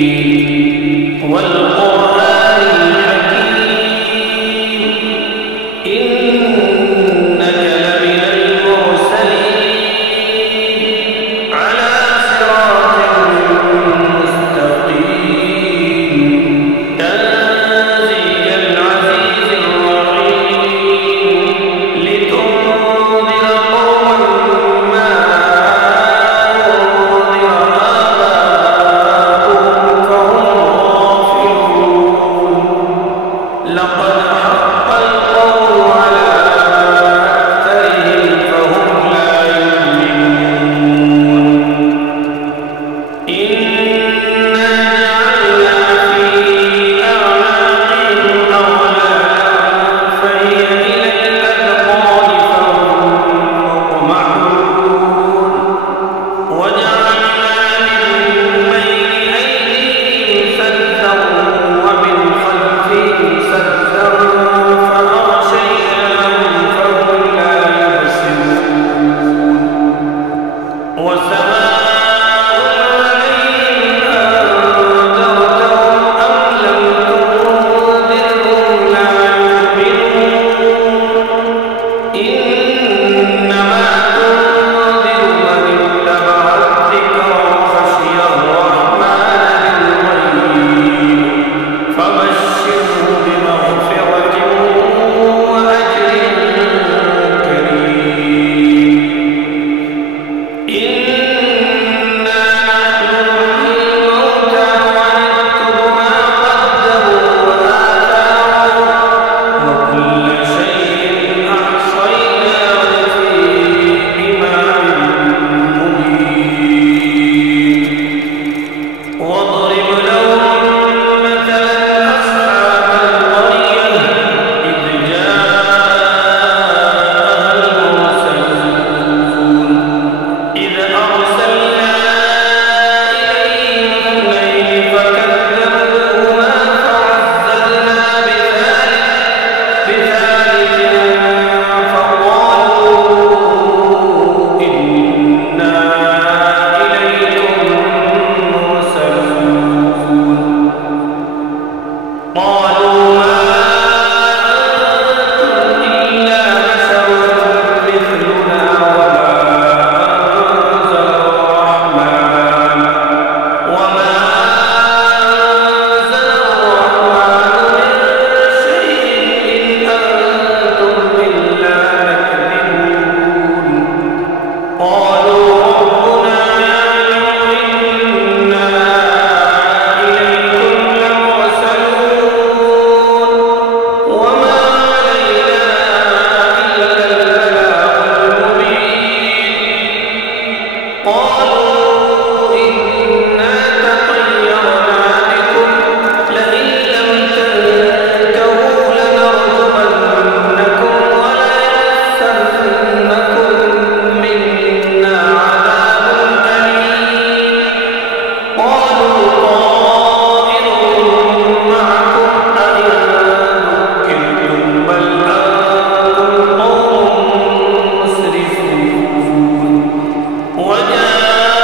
ياسين والقرآن الحكيم إنك لمن المرسلين على صراط مستقيم تنزيل العزيز الرحيم لتنذر قوما ما لقد حق القول على أكثرهم فهم لا يؤمنون إنا جعلنا في أعناقهم أغلالا فهي إلى الأذقان فهم مقمحون وجعلنا من بين أيديهم سدا ومن خلفهم سدا فأغشيناهم فهم لا يبصرون وسواء عليهم أنذرتهم أم لم تنذرهم لا يؤمنون إنما تنذر من اتبع الذكر وخشي الرحمن بالغيب فبشره بمغفرة وأجر كريم إنا نحن نحيي الموتى ونكتب ما قدموا وآثارهم وكل شيء أحصيناه في إمام مبين واضرب لهم مثلا أصحاب القرية إذ جاءها المرسلون إذ أرسلنا إليهم اثنين فكذبوهما فعززنا بثالث فقالوا إنا إليكم مرسلون قالوا ما أنتم إلا بشر مثلنا وما أنزل الرحمن من شيء إن أنتم إلا تكذبون قالوا ربنا يعلم إنا إليكم لمرسلون وما علينا إلا البلاغ المبين قالوا إنا تطيرنا بكم لئن لم تنتهوا لنرجمنكم وليمسنكم منا عذاب أليم قالوا طائركم معكم أئن ذكرتم بل أنتم قوم مسرفون وجاءوا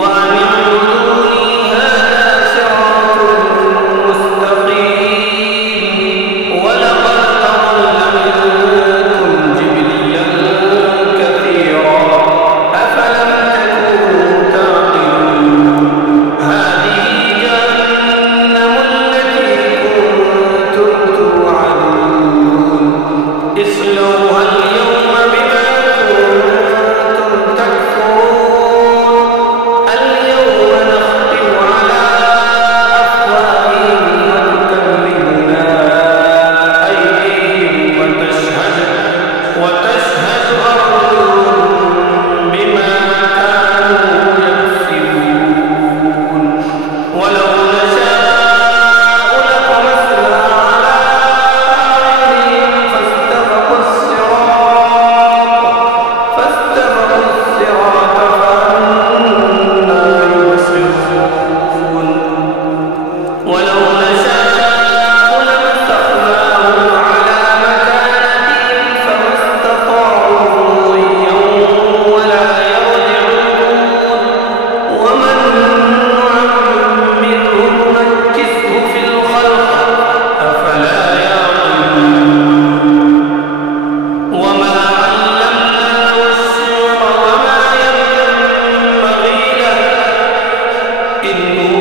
وأن اعبدوني هذا صراط مستقيم ولقد أضل منكم جبلا كثيرا أفلم تكونوا تعقلون هذه جهنم التي كنتم توعدون اصلوها اليوم بما كنتم تكفرون اليوم نختم على أفواههم وتكلمنا أيديهم وتشهد أرجلهم بما كانوا يكسبون ولو نشاء لطمسنا على أعينهم فاستبقوا الصراط فأنى يبصرون ولو نشاء لمسخناهم على مكانتهم فما استطاعوا مضيا ولا يرجعون ومن نعمره ننكسه في الخلق أفلا يعقلون وما علمناه الشعر وما ينبغي له إن هو